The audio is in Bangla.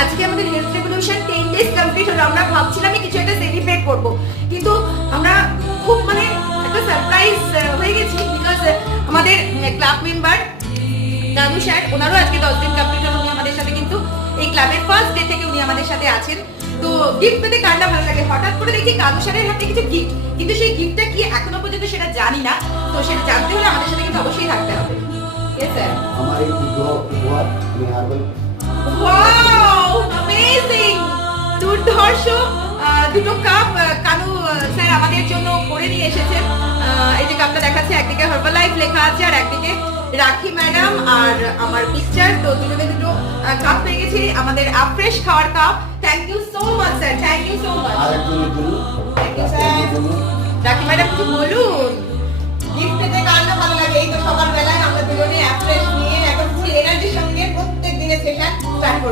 আজকে আমাদের হেলথ রেভলিউশন 10 ডেজ কমপ্লিট হলো। আমরা ভাবছিলাম কিছু একটা সেলিব্রেট করব, কিন্তু আমরা খুব মানে একটা সারপ্রাইজ হয়ে গেছি, বিকজ আমাদের ক্লাব মেম্বার দাদু স্যার, ওনারও আজকে 10 দিন কমপ্লিট হলো। উনি আমাদের সাথে কিন্তু এই ক্লাবের ফার্স্ট ডে থেকে উনি আমাদের সাথে আছেন। তো গিফট পেতে কার না ভালো লাগে। হঠাৎ করে দেখি দাদু স্যারের হাতে কিছু গিফট, কিন্তু সেই গিফটটা কি এখনো পর্যন্ত সেটা জানি না। তো সেটা জানতে হলে আমাদের সাথে কিন্তু অবশ্যই থাকতে হবে। Yes sir. আমার এই উপহার আমি হার্বাল। ওয়াও, অ্যামেজিং, দুর্ধর্ষ দুটো কাপ কানু স্যার আমাদের জন্য করে নিয়ে এসেছেন। এই যে কাপটা দেখাচ্ছে, একদিকে হার্বালাইফ লেখা আছে আর একদিকে রাখি ম্যাডাম আর আমার পিকচার। তো দুজনে দুটো কাপ পেয়ে গেছি, আমাদের আফ্রেশ খাওয়ার cup. Thank you so much sir, thank you so much. আরেকজনের জন্য thank you sir. Rakhi madam কিছু বলুন। গিফট পেতে কার না ভালো লাগে। এই তো সকালবেলায় আমরা দুজনে আফ্রেশ নিয়ে এখন ফুল এনার্জির সঙ্গে প্রত্যেক দিনের সেশন স্টার্ট করব।